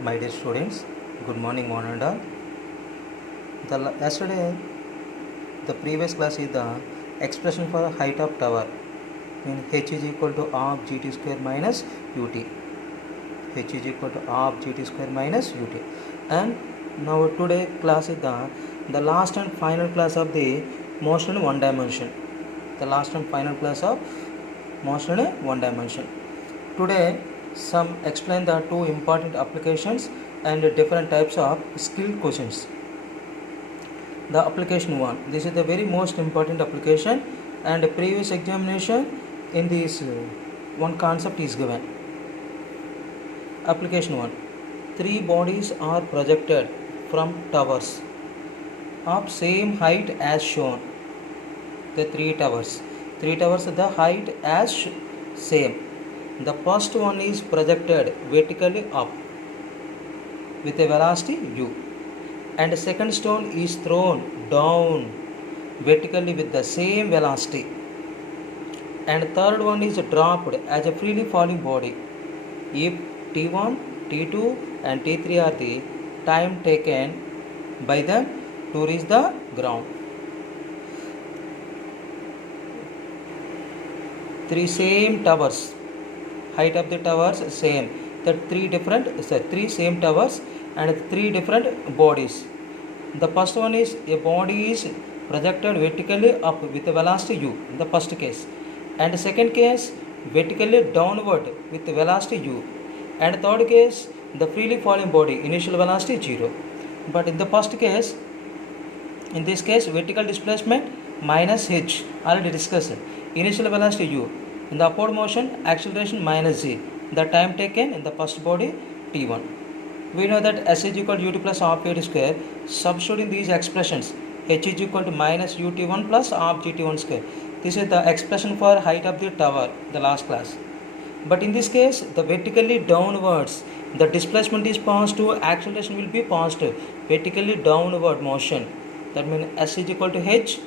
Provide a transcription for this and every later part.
My dear students, good morning, one and all. Yesterday, the previous class is the expression for height of tower in h is equal to half gt square minus ut. H is equal to half gt square minus ut. And now today class is the last and final class of the motion in one dimension. The last and final class of motion in one dimension. Today, some explain the two important applications and different types of skill questions. The application 1, this is the very most important application, and previous examination in this one concept is given. Application 1, 3 bodies are projected from towers of same height as shown. The three towers, the height as same. The first one is projected vertically up with a velocity u, and the second stone is thrown down vertically with the same velocity, and third one is dropped as a freely falling body if t1, t2 and t3 are the time taken by them to reach the ground. Three same towers, height of the towers same. The three same towers and three different bodies. The first one is a body is projected vertically up with a velocity u in the first case, and the second case vertically downward with velocity u, and third case the freely falling body initial velocity 0. But in the first case, in this case vertical displacement minus h, already discussed, initial velocity u, in the upward motion acceleration minus z, the time taken in the first body t1. We know that s is equal to ut plus half at square. Substituting these expressions, h is equal to minus ut1 plus half gt1 square. This is the expression for height of the tower, the last class. But in this case, the vertically downwards, the displacement is positive, acceleration will be positive, vertically downward motion. That means s is equal to h,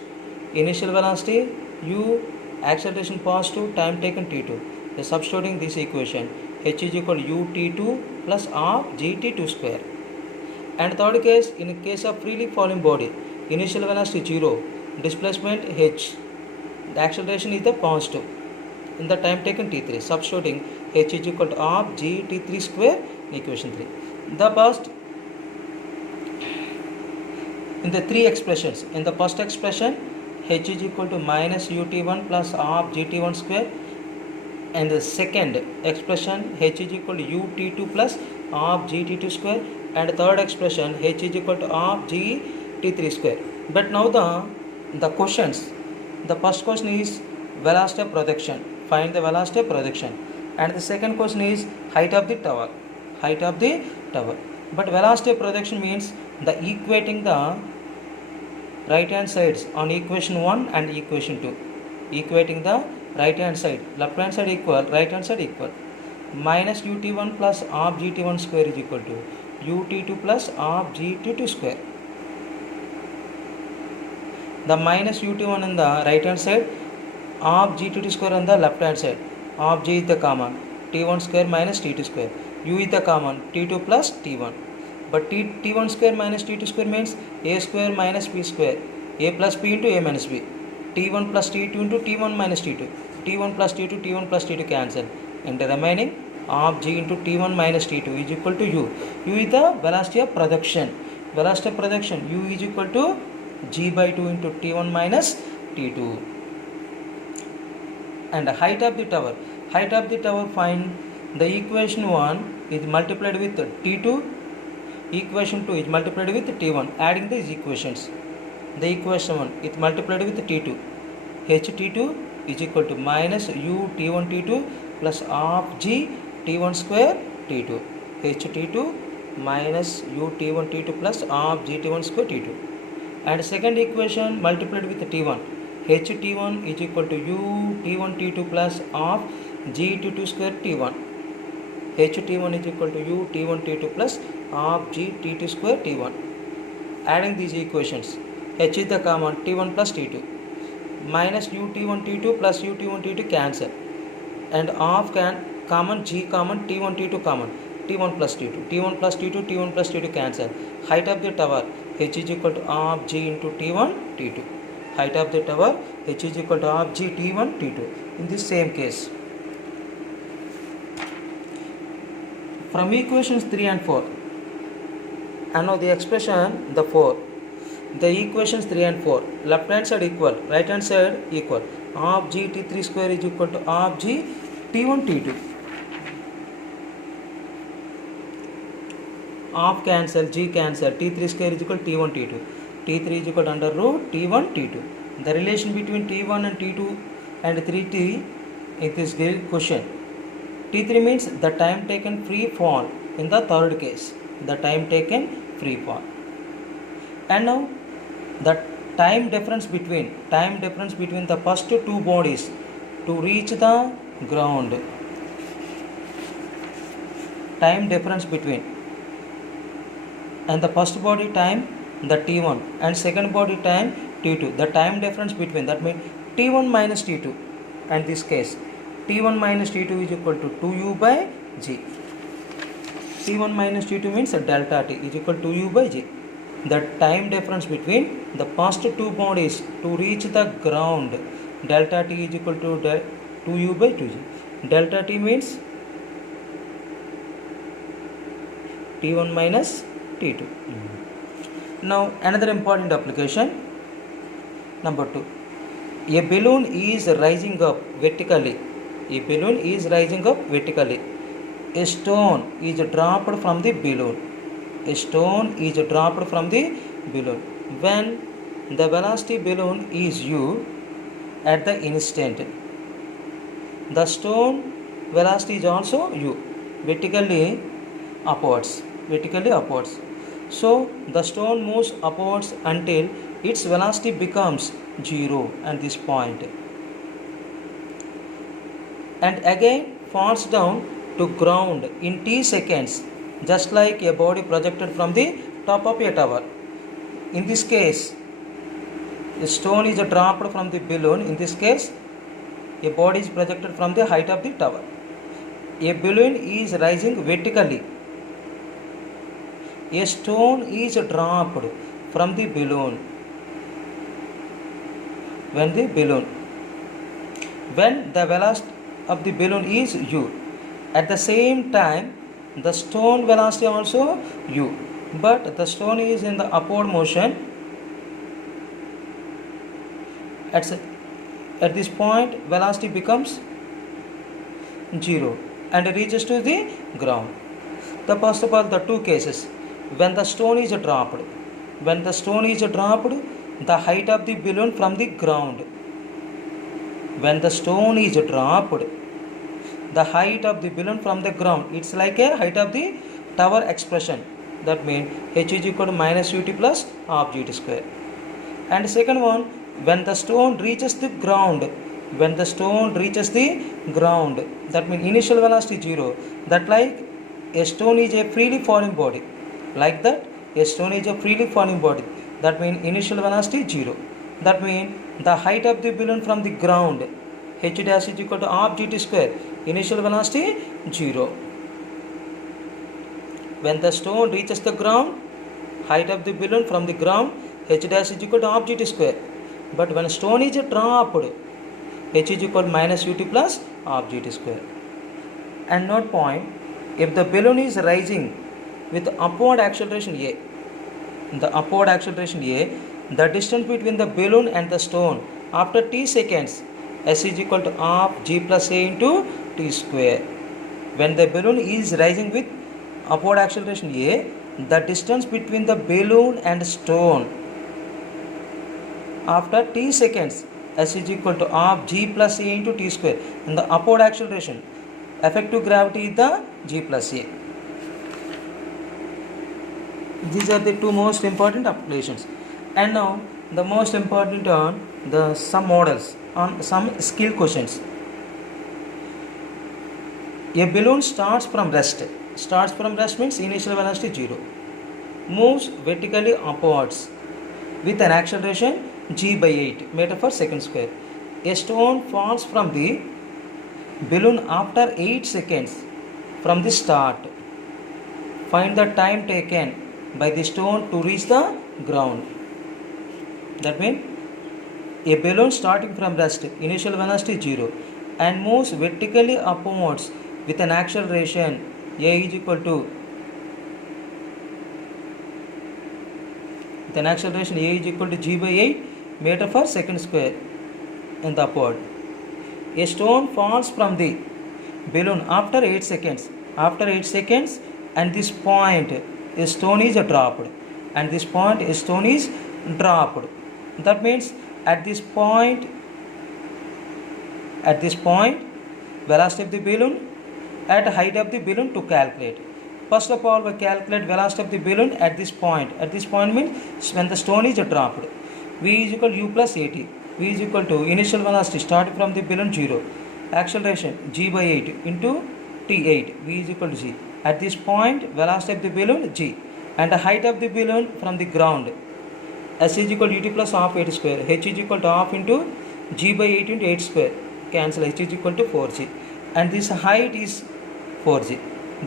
initial velocity u, acceleration positive, time taken t2. So substituting this equation, h is equal to ut2 plus half gt2 square. And third case, in case of freely falling body, initial velocity 0, displacement h, the acceleration is the positive, in the time taken t3. Substituting h is equal to half gt3 square in equation 3. The first, in the three expressions, in the first expression h is equal to minus ut1 plus half gt1 square, and the second expression h is equal to ut2 plus half gt2 square, and third expression h is equal to half gt3 square. But now the questions, the first question is velocity of projection, find the velocity of projection, and the second question is height of the tower, But velocity of projection means the equating the right hand sides on equation 1 and equation 2, equating the right hand side, left hand side equal, right hand side equal. Minus ut1 plus half gt1 square is equal to ut2 plus half gt2 square. The minus ut1 on the right hand side, half gt2 square on the left hand side, half g is the common, t1 square minus t2 square, u is the common, t2 plus t1. But t1 square minus t2 square means a square minus b square, a plus b into a minus b, t1 plus t2 into t1 minus t2, t1 plus t2 cancel, and the remaining half g into t1 minus t2 is equal to u. U is the velocity of projection, u is equal to g by 2 into t1 minus t2. And the height of the tower, find the equation 1 is multiplied with t2, equation 2 is multiplied with t1, adding these equations. The equation 1 is multiplied with t2, ht2 is equal to minus u t1 t2 plus half g t1 square t2, ht2 minus u t1 t2 plus half g t1 square t2. And second equation multiplied with t1, ht1 is equal to u t1 t2 plus half g t2 square t1, ht1 is equal to u t1 t2 plus half g t2 square t1. Adding these equations, h is the common, t1 plus t2, minus ut1 t2 plus ut1 t2 cancel, and half common, g common, t1 t2 common, T1 plus T2, T1 plus T2, T1 plus T2 cancel. Height of the tower, H is equal to R of G into T1, T2. Height of the tower, H is equal to R of G, T1, T2. In this same case, from equations 3 and 4, and now the expression, the 4, the equations 3 and 4, left hand side equal, right hand side equal. R of G T3 square is equal to R of G T1 T2. Half cancel, G cancel, T3 square is equal to T1 T2. T3 is equal to under root T1 T2. The relation between T1 and T2 and 3T in this question. T3 means the time taken free fall in the third case. The time taken free fall. And now the time difference between the first two bodies to reach the ground. Time difference between, and the first body time the T1 and second body time T2. The time difference between, that means T1 minus T2, and this case T1 minus T2 is equal to 2U by G. T1 minus T2 means delta T is equal to 2U by G. The time difference between the first two bodies to reach the ground, delta T is equal to 2U by 2G. Delta T means T1 minus T2. Now another important application, number 2. A balloon is rising up vertically. A balloon is rising up vertically. A stone is dropped from the balloon. A stone is dropped from the balloon. When the velocity balloon is u at the instant, the stone velocity is also u, vertically upwards. So the stone moves upwards until its velocity becomes 0 at this point, and again falls down to ground in t seconds, just like a body projected from the top of a tower. In this case, a stone is dropped from the balloon. In this case, a body is projected from the height of the tower. A balloon is rising vertically. A stone is dropped from the balloon. When the velocity of the balloon is u, at the same time the stone velocity also u, but the stone is in the upward motion. At this point velocity becomes 0 and reaches to the ground. The first of all, the two cases, when the stone is dropped, the height of the balloon from the ground. When the stone is dropped, the height of the balloon from the ground, it's like a height of the tower expression. That means h is equal to minus ut plus half gt square. And second one, when the stone reaches the ground, that means initial velocity 0. That like a stone is a freely falling body. Like that, a stone is a freely falling body. That means initial velocity 0. That means the height of the balloon from the ground, h dash is equal to half gt square. Initial velocity 0. When the stone reaches the ground, height of the balloon from the ground, h dash is equal to half gt square. But when stone is dropped, h is equal to minus ut plus half gt square. And note point, if the balloon is rising with upward acceleration a, the distance between the balloon and the stone after t seconds, s is equal to half g plus a into t square. When the balloon is rising with upward acceleration a, the distance between the balloon and stone after t seconds, s is equal to half g plus a into t square. In the upward acceleration, effective gravity is the g plus a. These are the two most important applications. And now the most important on the some models, on some skill questions. A balloon starts from rest means initial velocity 0, moves vertically upwards with an acceleration g by 8 meter per second square. A stone falls from the balloon after 8 seconds from the start. Find the time taken by the stone to reach the ground. That means a balloon starting from rest, initial velocity 0, and moves vertically upwards with an acceleration a is equal to g by 8 meter per second square in the upward. A stone falls from the balloon after 8 seconds. After 8 seconds, and this point, a stone is dropped. And this point, a stone is dropped. That means at this point, velocity of the balloon, at height of the balloon to calculate. First of all, we calculate velocity of the balloon at this point. At this point means when the stone is dropped. V is equal to u plus at. V is equal to initial velocity starting from the balloon 0. Acceleration g by 8 into t8. V is equal to g. At this point, velocity of the balloon g. And the height of the balloon from the ground. S is equal to ut plus half 8 square. H is equal to half into g by 8 into 8 square. Cancel. H is equal to 4g. And this height is 4g.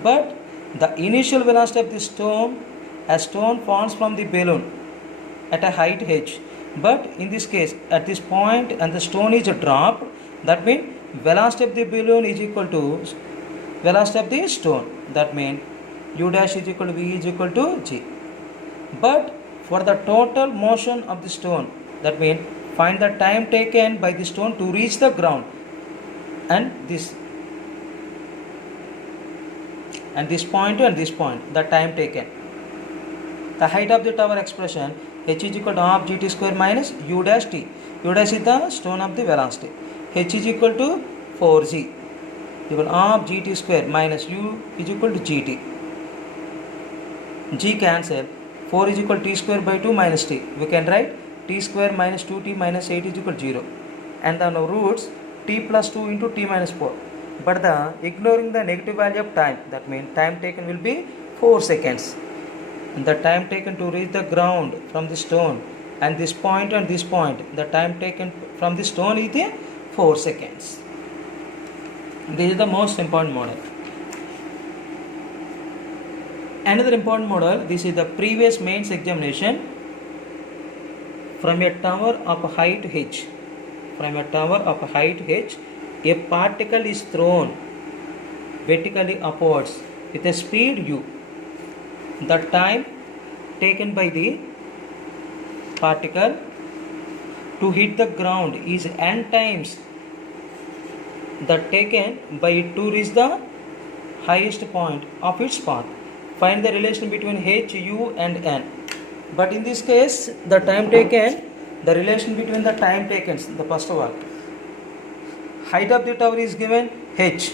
But the initial velocity of the stone, a stone falls from the balloon at a height h. But in this case, at this point and the stone is dropped, that means velocity of the balloon is equal to velocity of the stone. That means u dash is equal to v is equal to g. But for the total motion of the stone, that means find the time taken by the stone to reach the ground, and this point and this point, the time taken. The height of the tower expression, h is equal to half gt square minus u dash t. U dash is the stone of the velocity. H is equal to 4g. Equal half gt square minus u is equal to gt. G cancel. 4 is equal to t square by 2 minus t. We can write t square minus 2t minus 8 is equal to 0. And the roots t plus 2 into t minus 4. But ignoring the negative value of time, that means time taken will be 4 seconds. And the time taken to reach the ground from the stone and this point, the time taken from the stone is 4 seconds. This is the most important model. Another important model, this is the previous mains examination. From a tower of height h, a particle is thrown vertically upwards with a speed u. The time taken by the particle to hit the ground is n times the taken by it to reach the highest point of its path. Find the relation between h, u and n. But in this case, the time taken, the relation between the time taken, the first one, height of the tower is given h,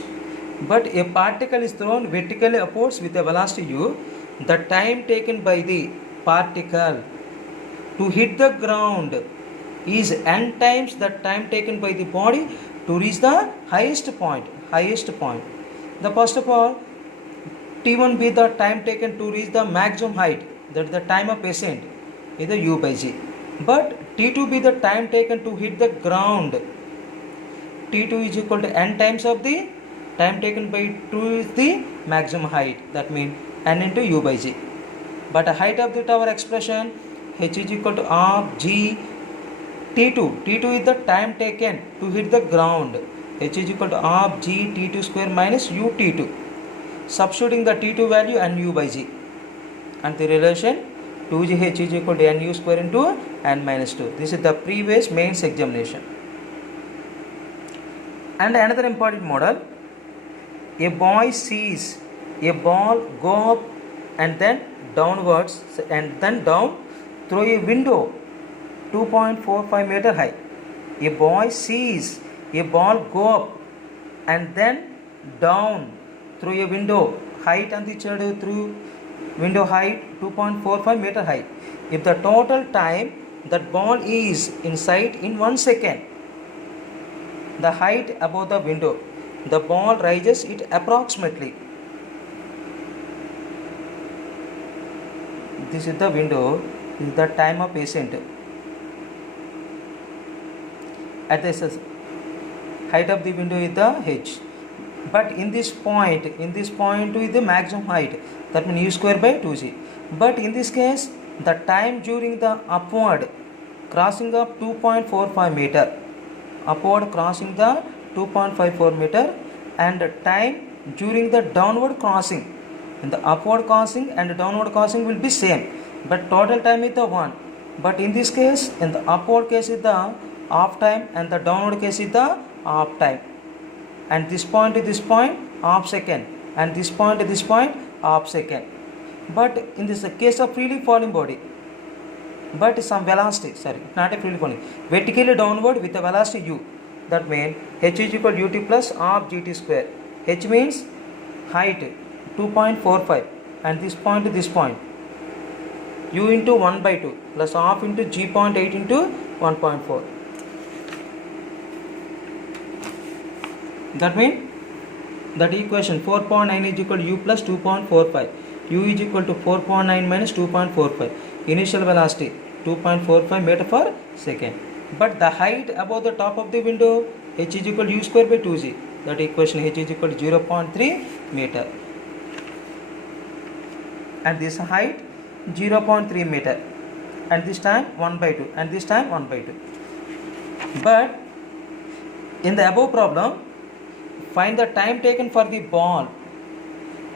but a particle is thrown vertically upwards with a velocity u. The time taken by the particle to hit the ground is n times the time taken by the body to reach the highest point. The first of all, t1 be the time taken to reach the maximum height, that is the time of ascent, is the u by g. But t2 be the time taken to hit the ground. t2 is equal to n times of the time taken by 2 is the maximum height, that means n into u by g. But the height of the tower expression, h is equal to half g t2. t2 is the time taken to hit the ground. h is equal to half g t2 square minus u t2. Substituting the t2 value and u by g. And the relation 2gh is equal to nu square into n minus 2. This is the previous mains examination. And another important model, a boy sees a ball go up and then downwards and then down through a window 2.45 meter high. A boy sees a ball go up and then down through a window height and the through window height 2.45 meter high. If the total time that ball is in sight in 1 second, the height above the window, the ball rises it approximately. This is the window, this is the time of ascent. At the height of the window is the h. but in this point with the maximum height, that means u square by 2g. But in this case, the time during the upward crossing of 2.45 meter, upward crossing the 2.54 meter, and the time during the downward crossing, in the upward crossing and downward crossing will be same, but total time is the one. But in this case, in the upward case is the half time and the downward case is the half time, and this point to this point half second, and this point to this point half second. But in this case of freely falling body, but some velocity, sorry, not a freely falling, vertically downward with a velocity u, that means h is equal to ut plus half gt square. H means height 2.45, and this point to this point, u into 1 by 2 plus half into g point 8 into 1.4. That means that equation 4.9 is equal to u plus 2.45. U is equal to 4.9 minus 2.45. Initial velocity 2.45 meter per second. But the height above the top of the window, h is equal to u square by 2g. That equation h is equal to 0.3 meter. And this height 0.3 meter. And this time 1 by 2. And this time 1 by 2. But in the above problem, find the time taken for the ball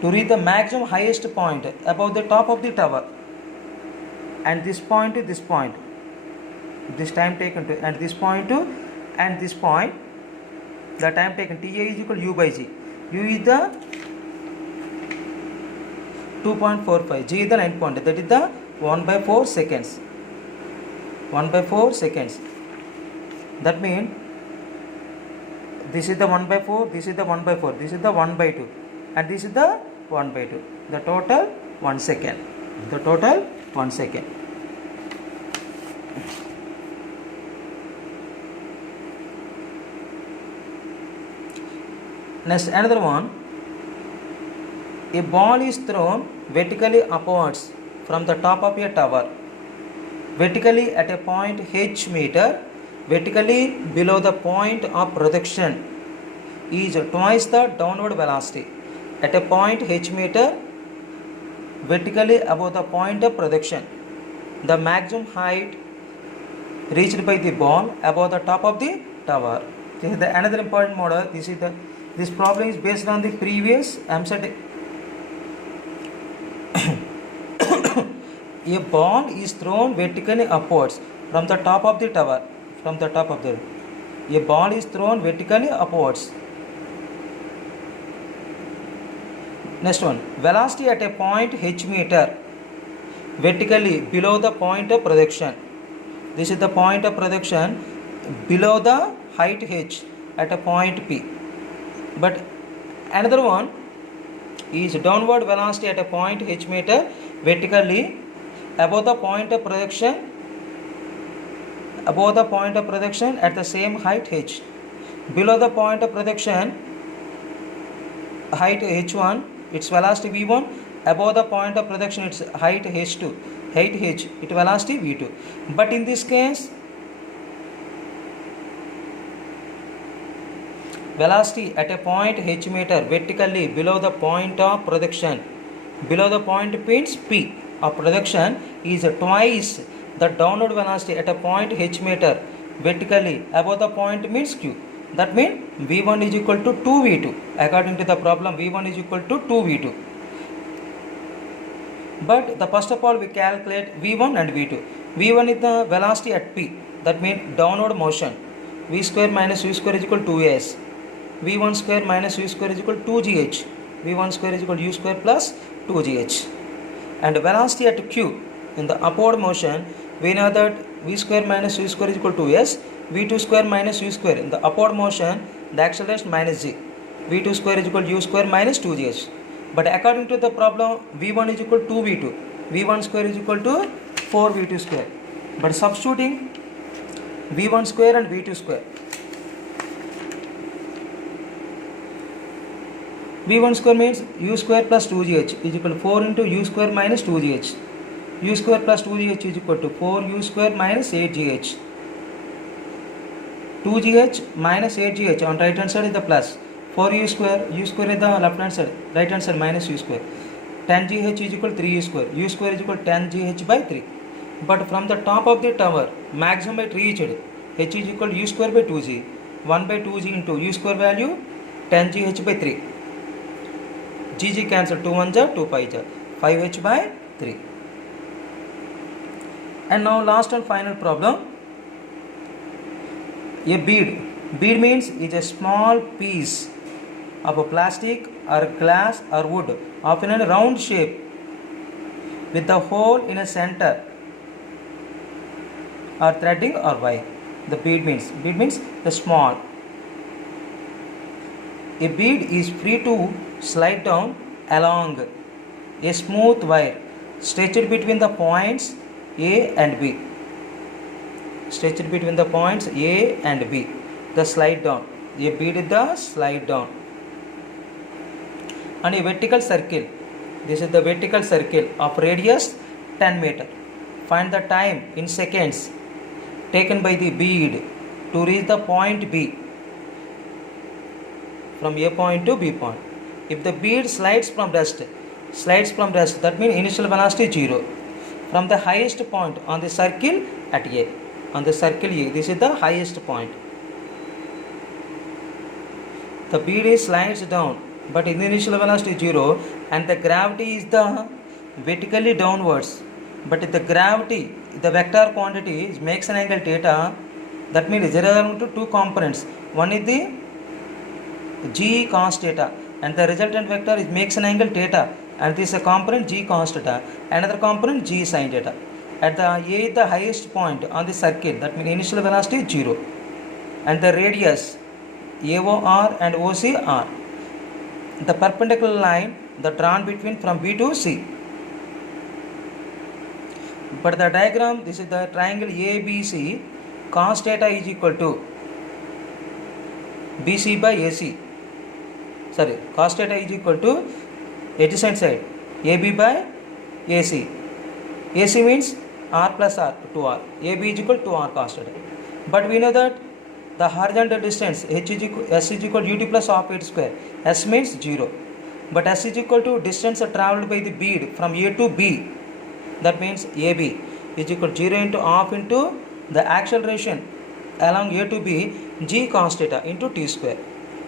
to reach the maximum highest point above the top of the tower, and this point to this point, this time taken to, and this point to, and this point, the time taken ta is equal to u by g. U is the 2.45, g is the 9 point, that is the 1 by 4 seconds. 1 by 4 seconds. That means this is the 1 by 4, this is the 1 by 4, this is the 1 by 2, and this is the 1 by 2. The total 1 second. The total 1 second. Next, another one. A ball is thrown vertically upwards from the top of a tower, vertically at a point h meter, vertically below the point of projection is twice the downward velocity. At a point h meter, vertically above the point of projection, the maximum height reached by the ball above the top of the tower. This is the another important model. This problem is based on the previous AMSAT. A ball is thrown vertically upwards from the top of the tower. A ball is thrown vertically upwards. Next one, velocity at a point h meter, vertically below the point of projection. This is the point of projection below the height h at a point p. But another one is downward velocity at a point h meter, vertically above the point of projection, at the same height h. Below the point of projection, height h1, its velocity v1. Above the point of projection, its height h2, height h, its velocity v2. But in this case, velocity at a point h meter, vertically below the point of projection, below the point means p of projection, is twice the downward velocity at a point h meter, vertically above the point means q. That means v1 is equal to 2v2. According to the problem, v1 is equal to 2v2. But the first of all, we calculate v1 and v2. v1 is the velocity at p, that means downward motion. v square minus u square is equal to 2s. v1 square minus u square is equal to 2gh. v1 square is equal to u square plus 2gh. And velocity at q, in the upward motion, we know that v square minus u square is equal to s. v2 square minus u square, in the upward motion, the acceleration minus g. v2 square is equal to u square minus 2gh. But according to the problem, v1 is equal to 2v2. v1 square is equal to 4v2 square. But substituting v1 square and v2 square, v1 square means u square plus 2gh is equal to 4 into u square minus 2gh. u square plus 2gh is equal to 4u square minus 8gh. 2gh minus 8gh on right hand side is the plus. 4u square is the left hand side, right hand side minus u square. 10gh is equal to 3u square. U square is equal to 10gh by 3. But from the top of the tower, maximum height reached. H is equal to u square by 2g. 1 by 2g into u square value 10gh by 3. Gg cancel, 2 1 ja, 2 pi ja, 5h by 3. And now last and final problem. A bead. Bead means is a small piece of a plastic or glass or wood, often in a round shape, with a hole in a center or threading or wire. The bead means the small. A bead is free to slide down along a smooth wire stretched between the points A and B. Stretched between the points A and B. The slide down. A bead is the slide down. And a vertical circle. This is the vertical circle of radius 10 meter. Find the time in seconds taken by the bead to reach the point B, from A point to B point. If the bead slides from rest, that means initial velocity 0 from the highest point on the circle at A. On the circle A, this is the highest point. The bead slides down, but in the initial velocity 0, and the gravity is the vertically downwards. But if the gravity, the vector quantity makes an angle theta, that means there are two components. One is the g cos theta, and the resultant vector makes an angle theta, and this is a component g cos theta, another component g sin theta. At the A is the highest point on the circle, that means initial velocity is 0, and the radius AOR and OC are the perpendicular line that drawn between from B to C. But the diagram, this is the triangle ABC, cos theta is equal to BC by AC. Sorry, cos theta is equal to adjacent side AB by AC. AC means R plus R, 2R. AB is equal to 2R cos theta. But we know that the horizontal distance S is equal to ut plus half h square. S means 0. But S is equal to distance travelled by the bead from A to B. That means AB is equal to 0 into half into the acceleration along A to B, g cos theta into t square.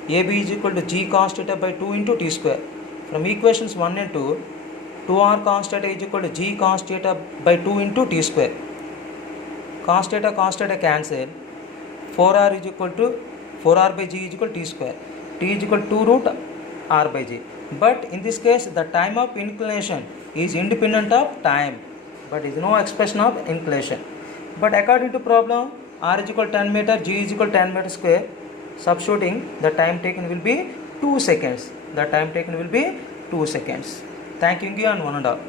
AB is equal to g cos theta by 2 into t square. From equations 1 and 2, 2r cos theta is equal to g cos theta by 2 into t square. Cos theta cancel. 4r is equal to 4r by g is equal to t square. T is equal to 2 root r by g. But in this case, the time of inclination is independent of time, but is no expression of inclination. But according to problem, r is equal to 10 meter, g is equal to 10 meter square. Substituting, the time taken will be 2 seconds. The time taken will be 2 seconds. Thank you and one and all.